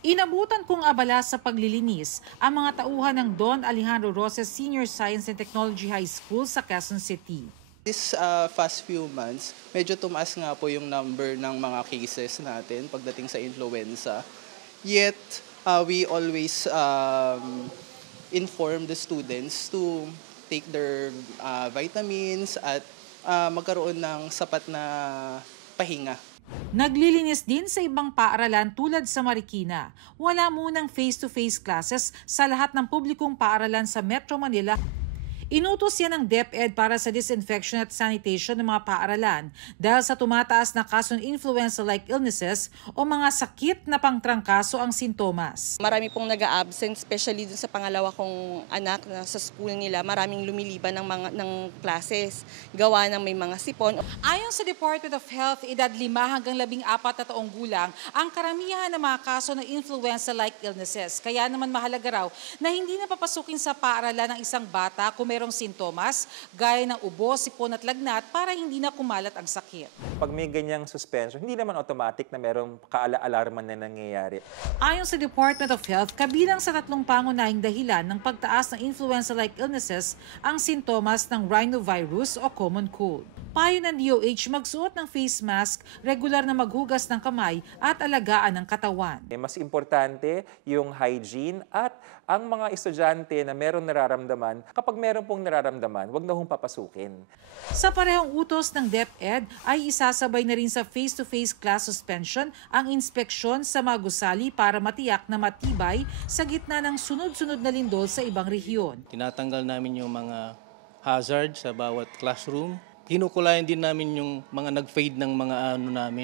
Inabutan kong abala sa paglilinis ang mga tauhan ng Don Alejandro Roses Senior Science and Technology High School sa Quezon City. This past few months, medyo tumaas nga po yung number ng mga cases natin pagdating sa influenza. Yet, we always inform the students to take their vitamins at magkaroon ng sapat na pahinga. Naglilinis din sa ibang paaralan tulad sa Marikina. Wala munang face-to-face classes sa lahat ng publikong paaralan sa Metro Manila. Inutos yan ng DepEd para sa disinfection at sanitation ng mga paaralan dahil sa tumataas na kaso ng influenza-like illnesses o mga sakit na pangtrangkaso ang sintomas. Marami pong nag-a-absent, especially dun sa pangalawa kong anak na sa school nila. Maraming lumiliban ng classes, gawa ng may mga sipon. Ayon sa Department of Health, edad 5 hanggang 14 na taong gulang ang karamihan ng mga kaso ng influenza-like illnesses. Kaya naman mahalaga raw na hindi napapasukin sa paaralan ng isang bata kung merong sintomas, gaya ng ubo, sipon at lagnat para hindi na kumalat ang sakit. Pag may ganyang suspension, hindi naman automatic na merong kaala-alarman na nangyayari. Ayon sa Department of Health, kabilang sa 3 pangunahing dahilan ng pagtaas ng influenza-like illnesses ang sintomas ng rhinovirus o common cold. Payo ng DOH magsuot ng face mask, regular na maghugas ng kamay at alagaan ng katawan. Mas importante yung hygiene at ang mga estudyante na meron nararamdaman, kapag meron pong nararamdaman, wag na hong papasukin. Sa parehong utos ng DepEd ay isasabay na rin sa face-to-face class suspension ang inspeksyon sa mga gusali para matiyak na matibay sa gitna ng sunod-sunod na lindol sa ibang rehiyon. Tinatanggal namin yung mga hazard sa bawat classroom. Kinukulayan din namin yung mga nag-fade ng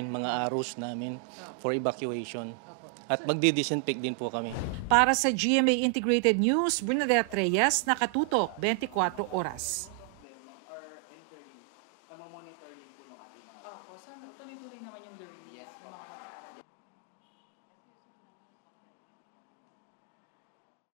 mga arrows namin for evacuation. At magdi-disinfect din po kami. Para sa GMA Integrated News, Bernadette Reyes, Nakatutok, 24 Oras.